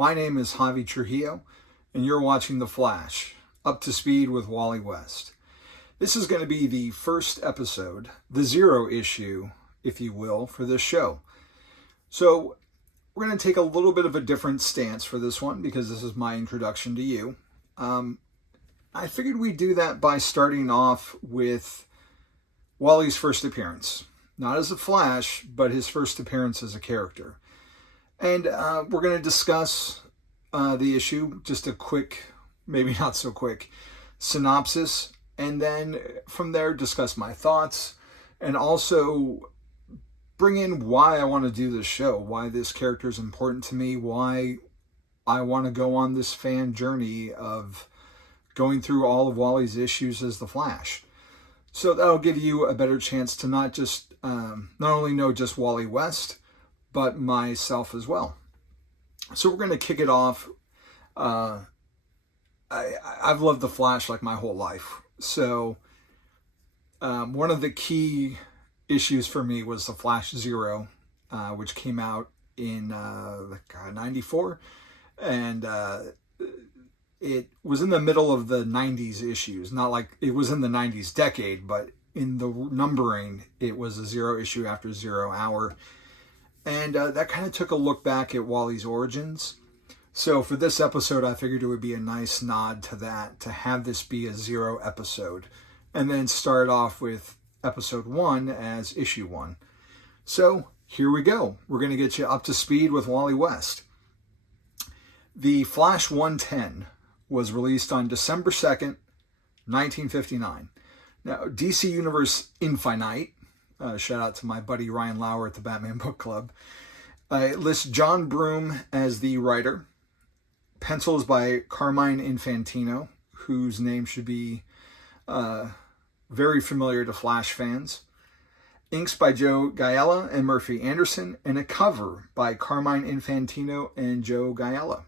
My name is Javi Trujillo, and you're watching The Flash, Up to Speed with Wally West. This is going to be the first episode, the 0 issue, if you will, for this show. So we're going to take a little bit of a different stance for this one because this is my introduction to you. I figured we'd do that by starting off with Wally's first appearance. Not as a Flash, but his first appearance as a character. And we're going to discuss the issue, just a quick, maybe not so quick, synopsis. And then from there, discuss my thoughts and also bring in why I want to do this show, why this character is important to me, why I want to go on this fan journey of going through all of Wally's issues as the Flash. So that'll give you a better chance to not only know just Wally West, but myself as well. So we're going to kick it off. I've loved the Flash like my whole life. So one of the key issues for me was the Flash 0, which came out in 94. And it was in the middle of the 90s issues. Not like it was in the 90s decade, but in the numbering, it was a 0 issue after 0 hour. And that kind of took a look back at Wally's origins. So for this episode, I figured it would be a nice nod to that, to have this be a 0 episode. And then start off with episode 1 as issue 1. So here we go. We're going to get you up to speed with Wally West. The Flash 110 was released on December 2nd, 1959. Now, DC Universe Infinite, shout out to my buddy Ryan Lauer at the Batman Book Club, lists John Broome as the writer. Pencils by Carmine Infantino, whose name should be very familiar to Flash fans. Inks by Joe Giella and Murphy Anderson, and a cover by Carmine Infantino and Joe Giella.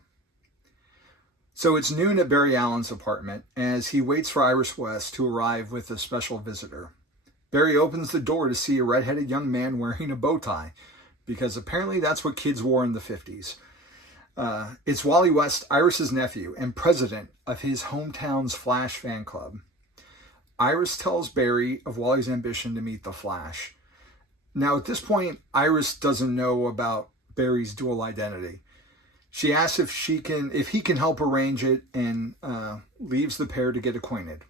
So it's noon at Barry Allen's apartment as he waits for Iris West to arrive with a special visitor. Barry opens the door to see a red-headed young man wearing a bow tie, because apparently that's what kids wore in the 50s. It's Wally West, Iris's nephew, and president of his hometown's Flash fan club. Iris tells Barry of Wally's ambition to meet the Flash. Now, at this point, Iris doesn't know about Barry's dual identity. She asks if he can help arrange it, and leaves the pair to get acquainted.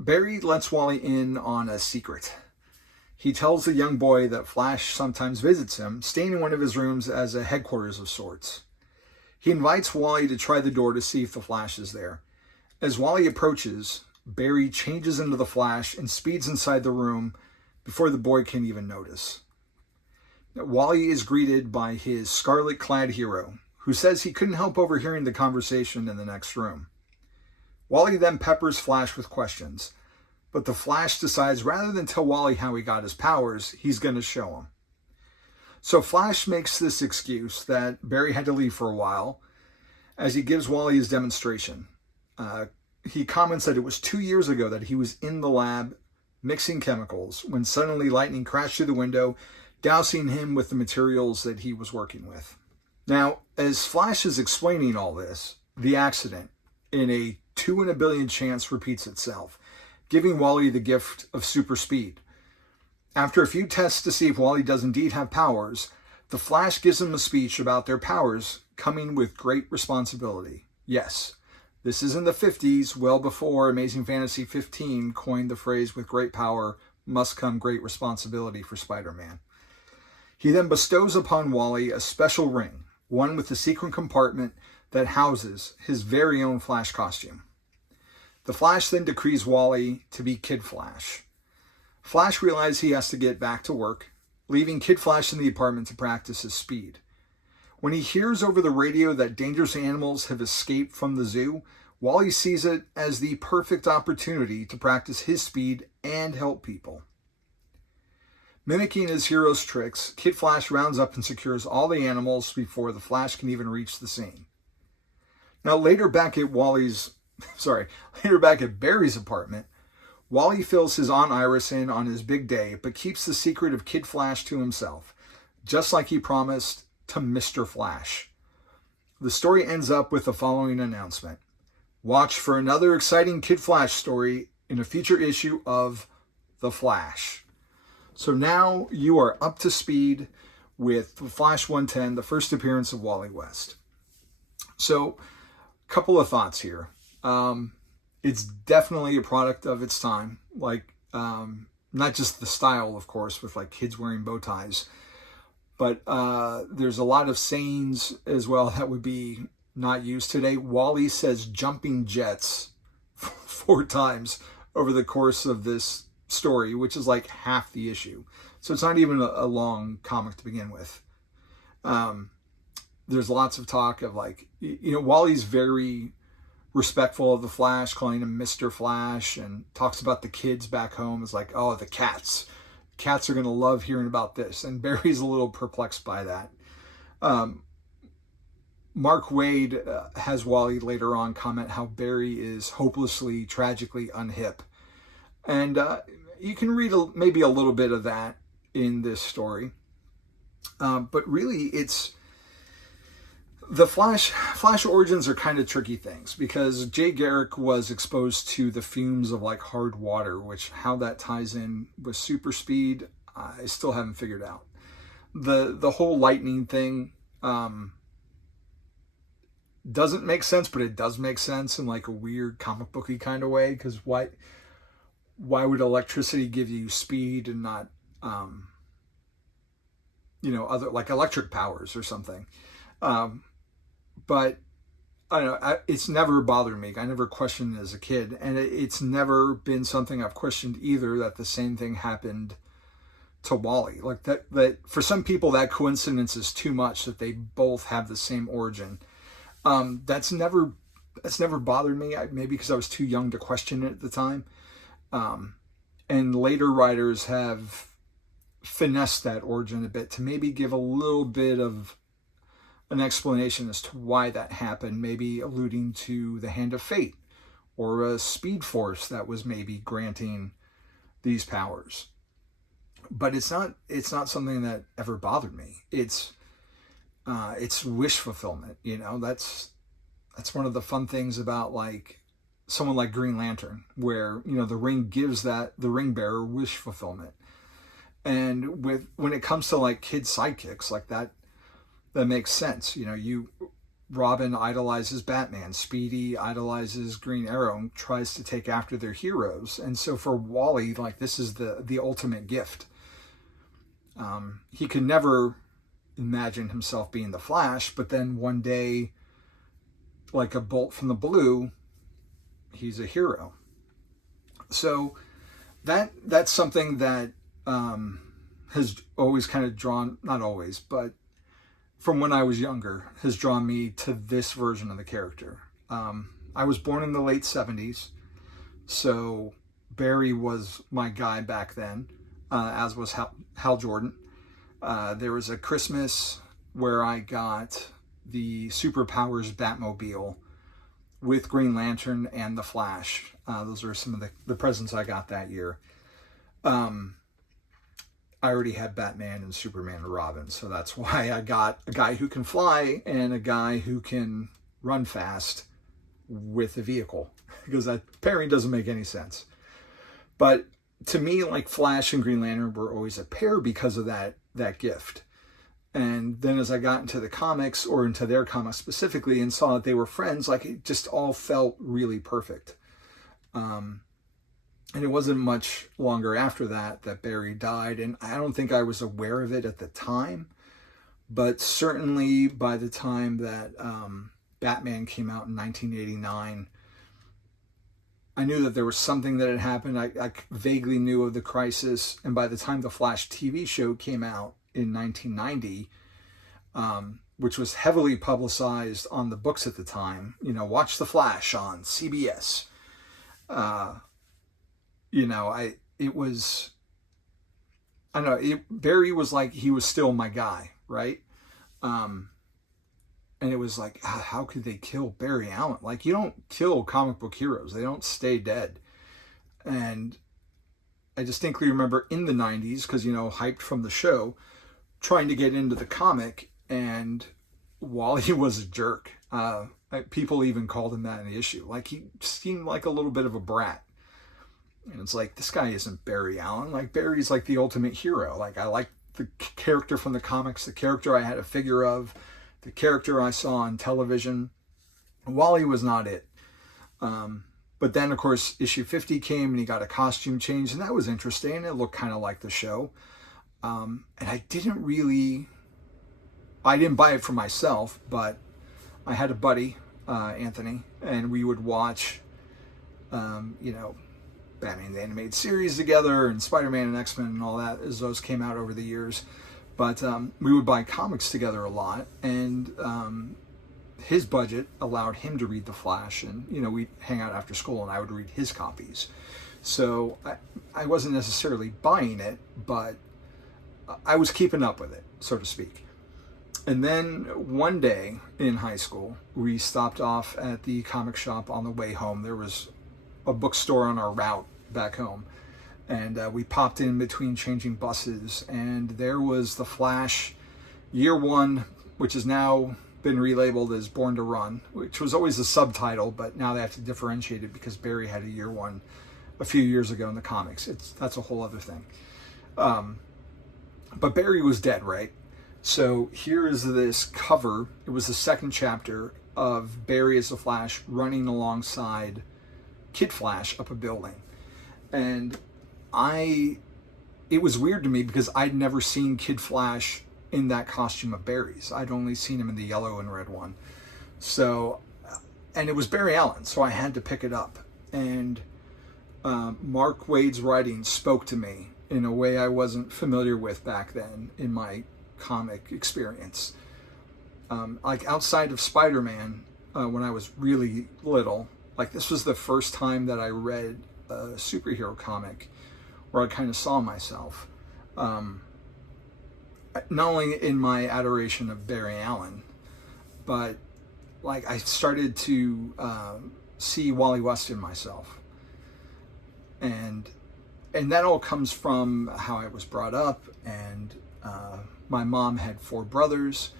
Barry lets Wally in on a secret. He tells the young boy that Flash sometimes visits him, staying in one of his rooms as a headquarters of sorts. He invites Wally to try the door to see if the Flash is there. As Wally approaches, Barry changes into the Flash and speeds inside the room before the boy can even notice. Wally is greeted by his scarlet-clad hero, who says he couldn't help overhearing the conversation in the next room. Wally then peppers Flash with questions, but the Flash decides rather than tell Wally how he got his powers, he's going to show him. So Flash makes this excuse that Barry had to leave for a while as he gives Wally his demonstration. He comments that it was 2 years ago that he was in the lab mixing chemicals when suddenly lightning crashed through the window, dousing him with the materials that he was working with. Now, as Flash is explaining all this, the accident, in a 2 in a billion chance, repeats itself, giving Wally the gift of super speed. After a few tests to see if Wally does indeed have powers, the Flash gives him a speech about their powers coming with great responsibility. Yes, this is in the 50s, well before Amazing Fantasy 15 coined the phrase, "with great power must come great responsibility" for Spider-Man. He then bestows upon Wally a special ring, one with a sequin compartment that houses his very own Flash costume. The Flash then decrees Wally to be Kid Flash. Flash realizes he has to get back to work, leaving Kid Flash in the apartment to practice his speed. When he hears over the radio that dangerous animals have escaped from the zoo, Wally sees it as the perfect opportunity to practice his speed and help people. Mimicking his hero's tricks, Kid Flash rounds up and secures all the animals before the Flash can even reach the scene. Now, later back at Barry's apartment, Wally fills his Aunt Iris in on his big day, but keeps the secret of Kid Flash to himself, just like he promised to Mr. Flash. The story ends up with the following announcement. Watch for another exciting Kid Flash story in a future issue of The Flash. So now you are up to speed with Flash 110, the first appearance of Wally West. So, a couple of thoughts here. It's definitely a product of its time. Like, not just the style, of course, with like kids wearing bow ties, but there's a lot of sayings as well that would be not used today. Wally says jumping jets 4 times over the course of this story, which is like half the issue. So it's not even a long comic to begin with. There's lots of talk of like, Wally's very respectful of the Flash, calling him Mr. Flash, and talks about the kids back home as like, oh, the cats. Cats are going to love hearing about this. And Barry's a little perplexed by that. Mark Waid has Wally later on comment how Barry is hopelessly, tragically unhip. And you can read maybe a little bit of that in this story. But really, it's the Flash origins are kind of tricky things because Jay Garrick was exposed to the fumes of like hard water, which how that ties in with super speed, I still haven't figured out. The whole lightning thing doesn't make sense, but it does make sense in like a weird comic booky kind of way, because why would electricity give you speed and not other like electric powers or something? But I don't know, it's never bothered me. I never questioned it as a kid, and it's never been something I've questioned either, that the same thing happened to Wally. Like that for some people that coincidence is too much, that they both have the same origin. That's never bothered me. Maybe because I was too young to question it at the time. And later writers have finessed that origin a bit to maybe give a little bit of an explanation as to why that happened, maybe alluding to the hand of fate or a speed force that was maybe granting these powers. But it's not something that ever bothered me. It's wish fulfillment. That's one of the fun things about like someone like Green Lantern, where the ring gives the ring bearer wish fulfillment. And when it comes to like kid sidekicks like that makes sense. Robin idolizes Batman, Speedy idolizes Green Arrow and tries to take after their heroes. And so for Wally, like this is the ultimate gift. He could never imagine himself being the Flash, but then one day, like a bolt from the blue, he's a hero. So that's something that has always kind of drawn, not always, but from when I was younger, has drawn me to this version of the character. I was born in the late 70s, so Barry was my guy back then, as was Hal Jordan. There was a Christmas where I got the Superpowers Batmobile with Green Lantern and the Flash. Those are some of the presents I got that year. I already had Batman and Superman and Robin, so that's why I got a guy who can fly and a guy who can run fast with a vehicle, because that pairing doesn't make any sense. But to me, like Flash and Green Lantern were always a pair because of that gift. And then as I got into the comics, or into their comics specifically, and saw that they were friends, like it just all felt really perfect. And it wasn't much longer after that Barry died, and I don't think I was aware of it at the time, but certainly by the time that Batman came out in 1989, I knew that there was something that had happened. I vaguely knew of the crisis, and by the time the Flash TV show came out in 1990, which was heavily publicized on the books at the time, watch The Flash on CBS. Barry was like, he was still my guy, right? And it was like, how could they kill Barry Allen? Like, you don't kill comic book heroes. They don't stay dead. And I distinctly remember in the 90s, because, hyped from the show, trying to get into the comic, and Wally was a jerk. People even called him that in the issue. Like, he seemed like a little bit of a brat. And it's like, this guy isn't Barry Allen. Like, Barry's like the ultimate hero. Like, I like the character from the comics, the character I had a figure of, the character I saw on television. Wally was not it. But then, of course, issue 50 came and he got a costume change, and that was interesting. It looked kind of like the show. And I didn't buy it for myself, but I had a buddy, Anthony, and we would watch, Batman the Animated Series together, and Spider-Man and X-Men and all that as those came out over the years. But we would buy comics together a lot, and his budget allowed him to read The Flash, and we'd hang out after school and I would read his copies. So I wasn't necessarily buying it, but I was keeping up with it, so to speak. And then one day in high school, we stopped off at the comic shop on the way home. There was a bookstore on our route back home, and we popped in between changing buses, and there was The Flash Year One, which has now been relabeled as Born to Run, which was always a subtitle, but now they have to differentiate it because Barry had a Year One a few years ago in the comics. That's a whole other thing. But Barry was dead, right? So here is this cover. It was the second chapter of Barry as the Flash running alongside Kid Flash up a building. And it was weird to me because I'd never seen Kid Flash in that costume of Barry's. I'd only seen him in the yellow and red one. So, and it was Barry Allen, so I had to pick it up. And Mark Waid's writing spoke to me in a way I wasn't familiar with back then in my comic experience. Like, outside of Spider-Man, when I was really little, like, this was the first time that I read a superhero comic where I kind of saw myself. Not only in my adoration of Barry Allen, but like, I started to see Wally West in myself. And that all comes from how I was brought up, and my mom had 4 brothers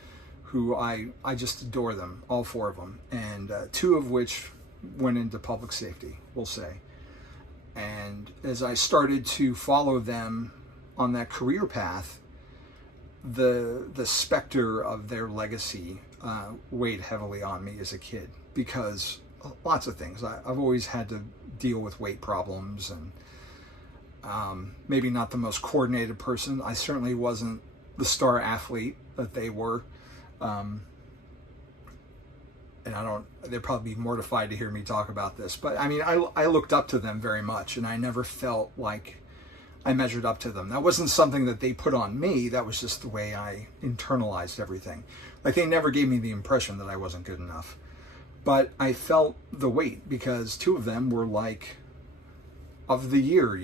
who I just adore them, all 4 of them, and 2 of which went into public safety, we'll say. And as I started to follow them on that career path, the specter of their legacy weighed heavily on me as a kid, because lots of things. I've always had to deal with weight problems, and maybe not the most coordinated person. I certainly wasn't the star athlete that they were. And they'd probably be mortified to hear me talk about this, but I mean, I looked up to them very much, and I never felt like I measured up to them. That wasn't something that they put on me. That was just the way I internalized everything. Like, they never gave me the impression that I wasn't good enough, but I felt the weight because 2 of them were like of the year,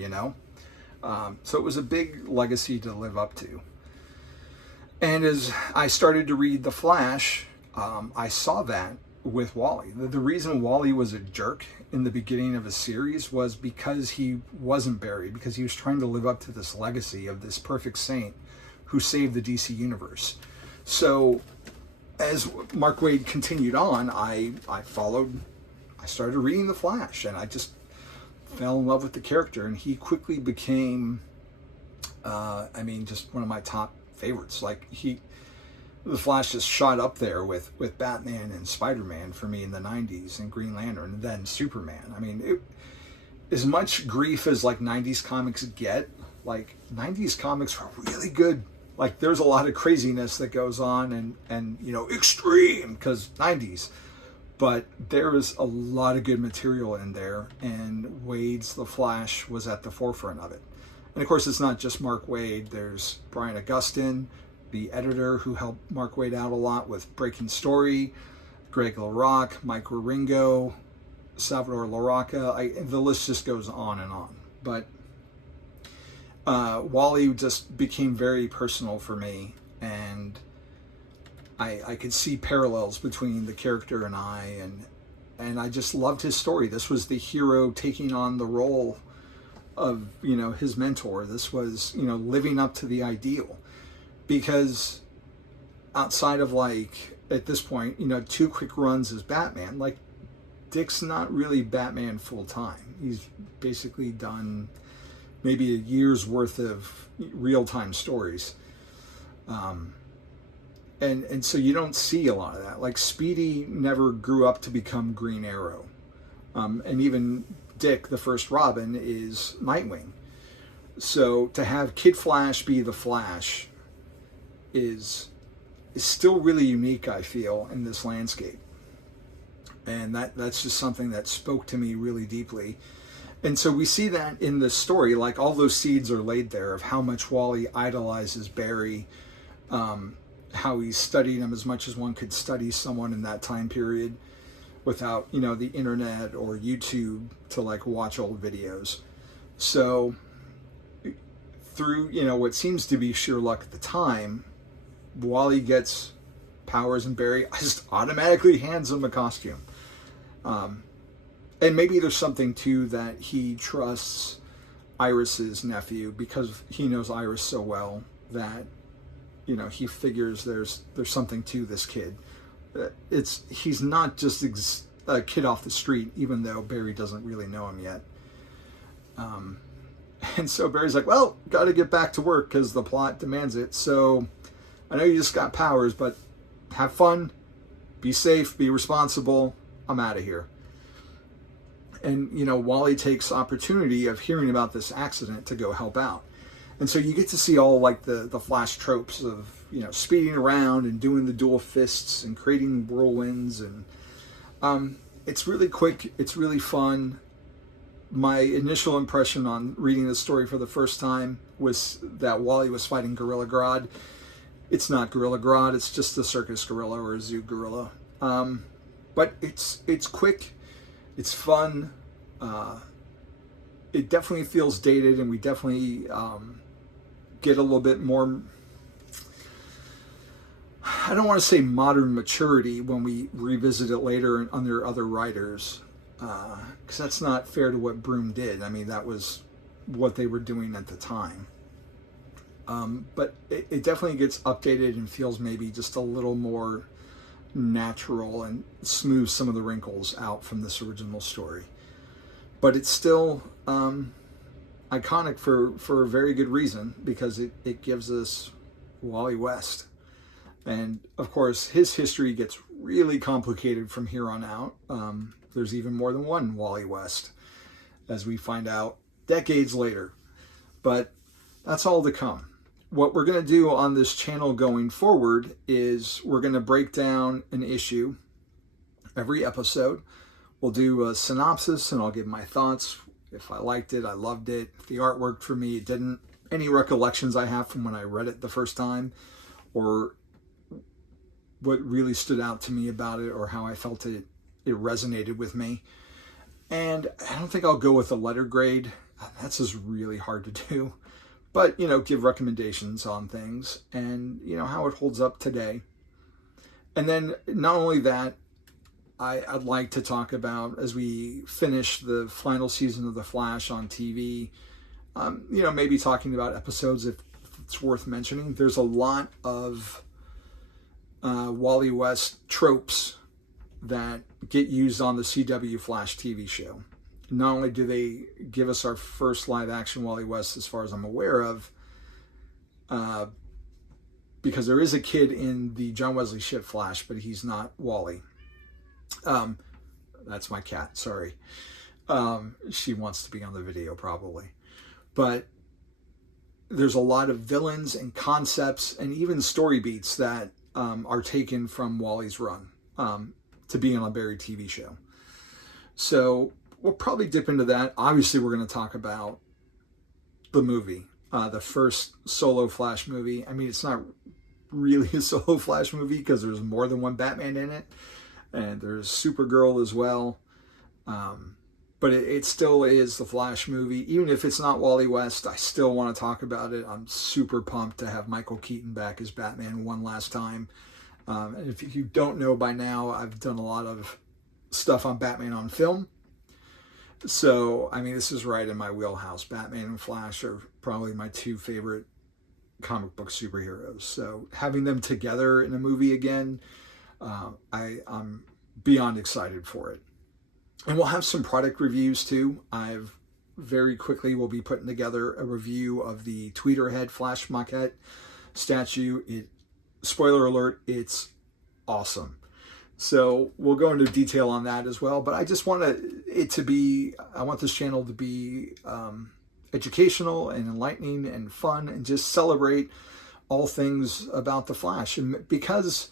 so it was a big legacy to live up to. And as I started to read The Flash, I saw that with Wally. The reason Wally was a jerk in the beginning of a series was because he wasn't Barry, because he was trying to live up to this legacy of this perfect saint who saved the DC universe. So as Mark Waid continued on, I started reading The Flash, and I just fell in love with the character, and he quickly became, just one of my top favorites. Like, The Flash just shot up there with Batman and Spider-Man for me in the 90s, and Green Lantern, and then Superman. I mean, as much grief as like 90s comics get, like 90s comics were really good. Like, there's a lot of craziness that goes on and extreme because 90s, but there was a lot of good material in there, and Waid's The Flash was at the forefront of it. And of course, it's not just Mark Waid. There's Brian Augustyn, the editor who helped Mark Waid out a lot with Breaking Story, Greg LaRocque, Mike Wieringo, Salvador Larroca. The list just goes on and on. But Wally just became very personal for me, and I could see parallels between the character and I, and I just loved his story. This was the hero taking on the role of his mentor. This was living up to the ideal. Because outside of like, at this point, 2 quick runs as Batman, like Dick's not really Batman full time. He's basically done maybe a year's worth of real-time stories. And so you don't see a lot of that. Like Speedy never grew up to become Green Arrow. And even Dick, the first Robin, is Nightwing. So to have Kid Flash be the Flash is still really unique, I feel, in this landscape. And that's just something that spoke to me really deeply. And so we see that in the story, like all those seeds are laid there of how much Wally idolizes Barry, how he studied him as much as one could study someone in that time period without, the internet or YouTube to like watch old videos. So through, what seems to be sheer luck at the time, Wally gets powers and Barry just automatically hands him a costume. And maybe there's something too that he trusts Iris's nephew because he knows Iris so well that, he figures there's something to this kid. He's not just a kid off the street, even though Barry doesn't really know him yet. And so Barry's like, well, got to get back to work because the plot demands it. So I know you just got powers, but have fun, be safe, be responsible. I'm out of here. And, Wally takes opportunity of hearing about this accident to go help out. And so you get to see all like the Flash tropes of, speeding around and doing the dual fists and creating whirlwinds. And it's really quick. It's really fun. My initial impression on reading the story for the first time was that Wally was fighting Gorilla Grodd. It's not Gorilla Grodd. It's just a circus gorilla or a zoo gorilla. But it's quick. It's fun. It definitely feels dated, and we definitely get a little bit more, I don't want to say modern maturity when we revisit it later under other writers, because that's not fair to what Broom did. I mean, that was what they were doing at the time. But it definitely gets updated and feels maybe just a little more natural and smooths some of the wrinkles out from this original story. But it's still iconic for a very good reason, because it gives us Wally West. And of course, his history gets really complicated from here on out. There's even more than one Wally West, as we find out decades later. But that's all to come. What we're going to do on this channel going forward is we're going to break down an issue every episode. We'll do a synopsis and I'll give my thoughts. If I liked it, I loved it. If the art worked for me, it didn't. Any recollections I have from when I read it the first time, or what really stood out to me about it, or how I felt it resonated with me. And I don't think I'll go with a letter grade. That's just really hard to do. But, give recommendations on things and, how it holds up today. And then not only that, I'd like to talk about, as we finish the final season of The Flash on TV, maybe talking about episodes if it's worth mentioning. There's a lot of Wally West tropes that get used on the CW Flash TV show. Not only do they give us our first live action Wally West, as far as I'm aware of, because there is a kid in the John Wesley Shipp Flash, but he's not Wally. That's my cat, sorry. She wants to be on the video probably. But there's a lot of villains and concepts and even story beats that are taken from Wally's run to be on a Barry TV show. So we'll probably dip into that. Obviously, we're going to talk about the movie, the first solo Flash movie. I mean, it's not really a solo Flash movie because there's more than one Batman in it. And there's Supergirl as well. But it still is the Flash movie. Even if it's not Wally West, I still want to talk about it. I'm super pumped to have Michael Keaton back as Batman one last time. And if you don't know by now, I've done a lot of stuff on Batman on film. So, I mean, this is right in my wheelhouse. Batman and Flash are probably my two favorite comic book superheroes. So having them together in a movie again, I'm beyond excited for it. And we'll have some product reviews too. I've very quickly will be putting together a review of the Tweeterhead Flash Maquette statue. Spoiler alert, it's awesome. So we'll go into detail on that as well. But I just want I want this channel to be educational and enlightening and fun, and just celebrate all things about the Flash. And because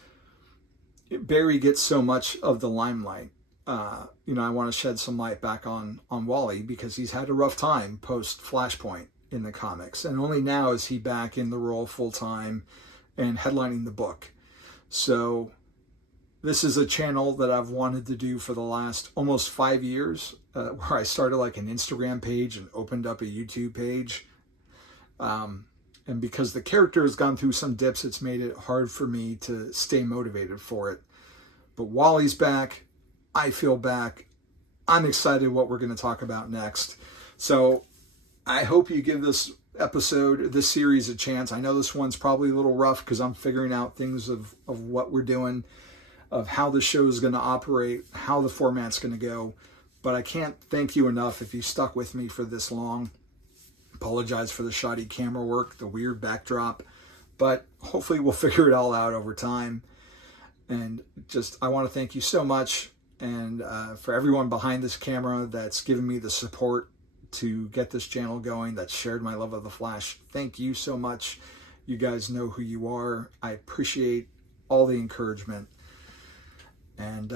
Barry gets so much of the limelight, I want to shed some light back on Wally, because he's had a rough time post Flashpoint in the comics, and only now is he back in the role full time and headlining the book. So this is a channel that I've wanted to do for the last almost 5 years, where I started like an Instagram page and opened up a YouTube page. And because the character has gone through some dips, it's made it hard for me to stay motivated for it. But Wally's back. I feel back. I'm excited what we're going to talk about next. So I hope you give this series a chance. I know this one's probably a little rough because I'm figuring out things of what we're doing, of how the show is going to operate, how the format's going to go. But I can't thank you enough if you stuck with me for this long. Apologize for the shoddy camera work, the weird backdrop, but hopefully we'll figure it all out over time. And I want to thank you so much. And for everyone behind this camera that's given me the support to get this channel going, that shared my love of the Flash, thank you so much. You guys know who you are. I appreciate all the encouragement. And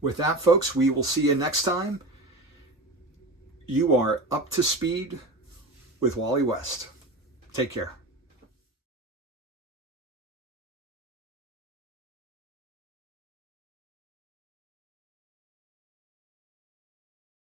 with that, folks, we will see you next time. You are up to speed with Wally West. Take care.